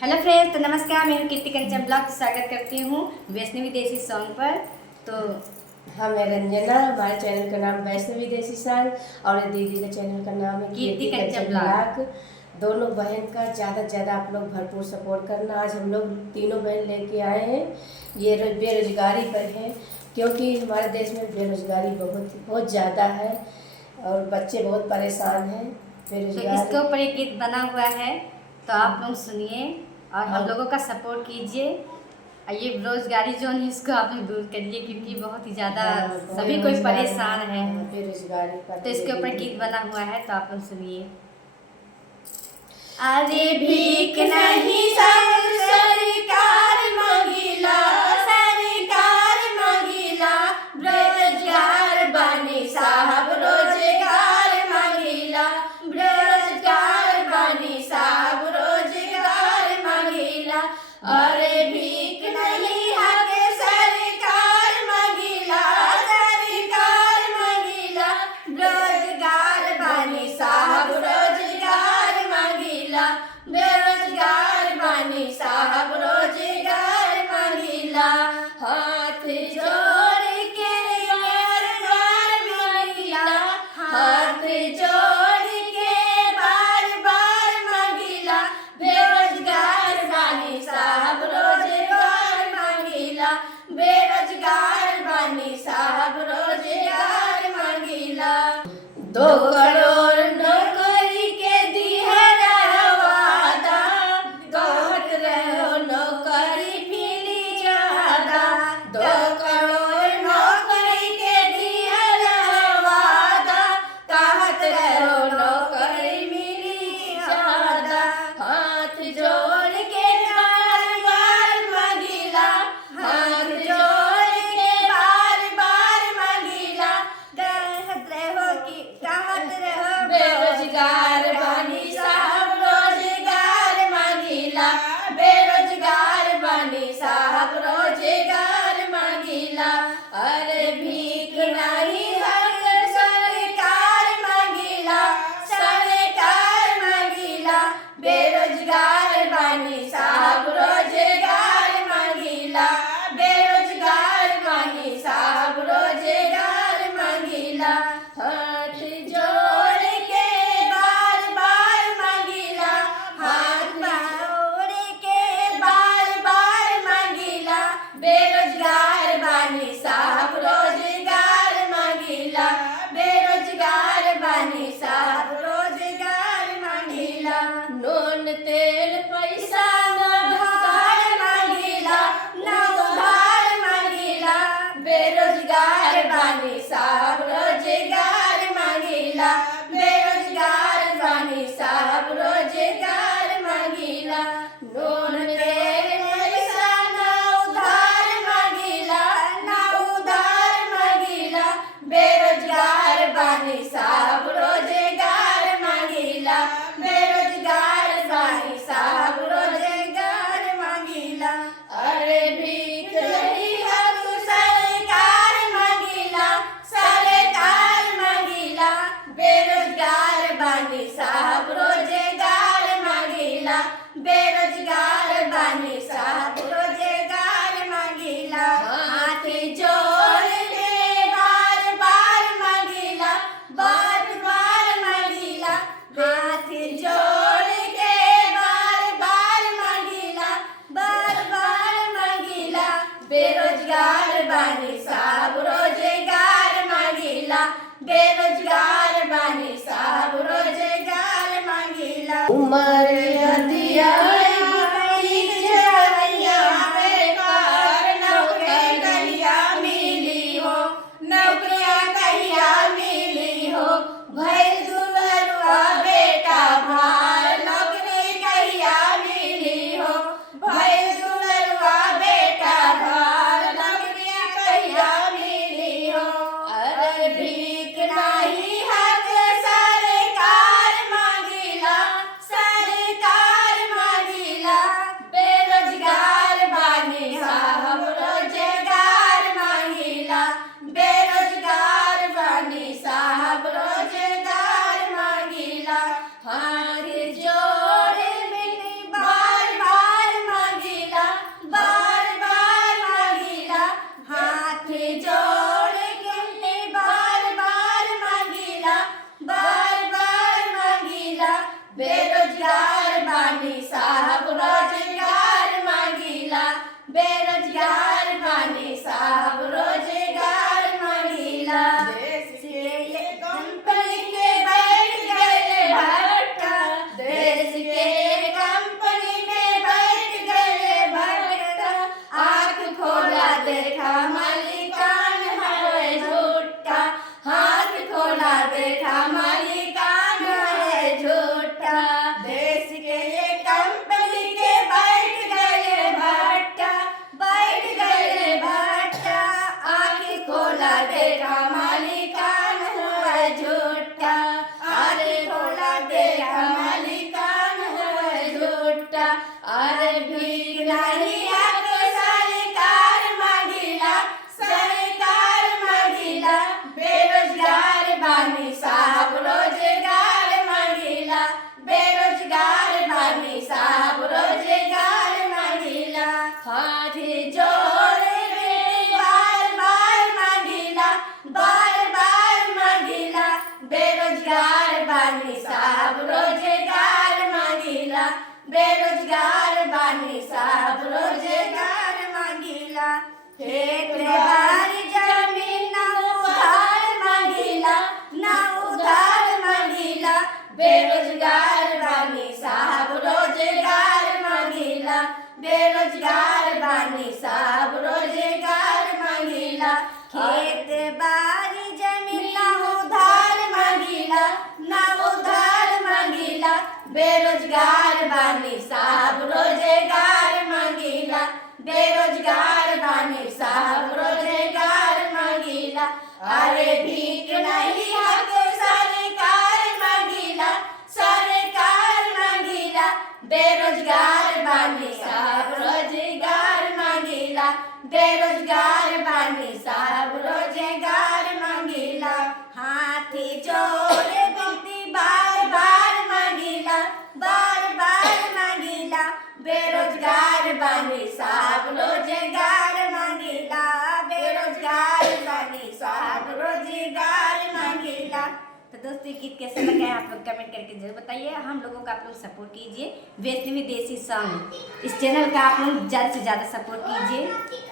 Hello friends, तो नमस्कार। मैं कीर्ति कंचन ब्लॉग स्वागत करती हूँ वैष्णवी देसी सॉन्ग पर। तो हम है रंजना, हमारे चैनल का नाम वैष्णवी देसी सॉन्ग और दीदी का चैनल का नाम है कीर्ति कंचन ब्लॉग। दोनों बहन का ज़्यादा से ज़्यादा आप लोग भरपूर सपोर्ट करना। आज हम लोग तीनों बहन लेके आए हैं, ये बेरोजगारी पर है, क्योंकि हमारे देश में बेरोजगारी बहुत ज़्यादा है और बच्चे बहुत परेशान हैं तो बेरोजगार। इसके ऊपर एक गीत बना हुआ है, तो आप लोग सुनिए और हम लोगों का सपोर्ट कीजिए। ये बेरोजगारी जो है इसको आप लोग दूर करिए, क्योंकि बहुत ही ज़्यादा सभी कोई परेशान है बेरोजगारी पर। तो इसके ऊपर गीत बना हुआ है, तो आप लोग सुनिए। अरे भीख नहीं सब सरकार मांगिला, सरकार मांगिला, बेरोजगार बनी साहब रोजगार मांगिला, बेरोजगार बनी साहब रोजगार मांगिला। अरे भीख नहीं आके सरकार मांगिला, सरकार मांगिला, बेरोजगार बनी साहब रोजगार मांगिला, बेरोजगार बनी साहब रोजगार मांगिला। हाथ जोड़ के बार बार मांगिला, हाथ जोड़ के बार बार मांगिला, बेरोजगार बनी साहब रोजगार मांगिला, बेरोजगार बनी साहब रोजगार मांगिला। 2 करोड़ नौकरी के दिहरा वादा, कहत रहो नौकरी मिली ज्यादा। 2 करोड़ नौकरी के दिहरा वादा, कहत रहो नौकरी मिली ज्यादा। हाथ जोड़ के बार बार मांगिला, हाथ जोड़ के बार बार मांगिला, कहत रहो कि कहत रहो बेरोजगार बनी साहब रोजगार मांगिला, बेरोजगार बनी साहब रोजगार मांगिला। अरे भीख नहीं हक सरकार मांगिला, सरकार मांगिला, बेरोजगार बनी साहब रोजगार मांगिला, बेरोजगार बनी साहब रोजगार मांगिला। हाथ जोड़ के बार बार मांगिला, हाथ जोड़ के बार बार मांगिला, बेरोजगार बनी साहब रोजगार मांगिला, बेरोजगार बनी साहब रोजगार मांगिला। नून तेल पैसा न उधार मांगिला, न उधार मांगिला, बेरोजगार बनी साहब रोजगार मांगिला, बेरोजगार बनी साहब रोजगार मांगिला। नून तेल पैसा न उधार मांगिला, न उधार मांगिला, बेरोजगार बनी साहब रोजगार मांगिला, बेरोजगार बनी साहब रोजगार मांगिला। अरे भीख नहीं हक सरकार मांगिला, सरकार मांगिला, बेरोजगार बनी साहब रोजगार मांगिला, बेरोजगार बनी साहब रोजगार मांगिला। हाथ जोड़ के बार बार मांगिला, बार बार मांगिला, हाथ जोड़ के बार बार मांगिला, बार बार मांगिला, बेरोजगार बनी साहब रोजगार मांगिला, बेरोजगार बनी साहब रोजगार मांगिला। उमर अधिया नौकरिया मिली हो, नौकरिया कहिया मिली हो, भैल दुलरुआ बेटा भार, नौकरी कहिया मिली हो, भैल दुलरुआ बेटा भार, नौकरिया कहिया मिली हो। अरे भीख नहीं हक सरकार मांगिला, सरकार बेरोजगार बानी सब रोजगार मांगिला। खेत बाड़ी जमीन ना उधार मांगिला, ना उधार मांगिला। बेरोजगार बानी सब रोजगार मांगिला। बेरोजगार बानी सब रोजगार मांगिला। अरे भीख नहीं हक सरकार मांगिला, सरकार मांगिला। बेरोजगार बानी सब रोजगार मांगिला। बेरोजगार बानी सब रोजगार मांगिला। हाथी जोड़े बिनती बार बार मांगिला, बार बार मांगिला। बेरोजगार बानी सब रोजगार मांगिला। बेरोजगार बानी सब रोजगार मांगिला। तो दोस्तों ये गीत कैसे लगा है आप लोग कमेंट करके जरूर बताइए। हम लोगों का आप लोग सपोर्ट कीजिए, वैष्णवी देसी सॉन्ग इस चैनल का आप लोग ज़्यादा से ज़्यादा सपोर्ट कीजिए।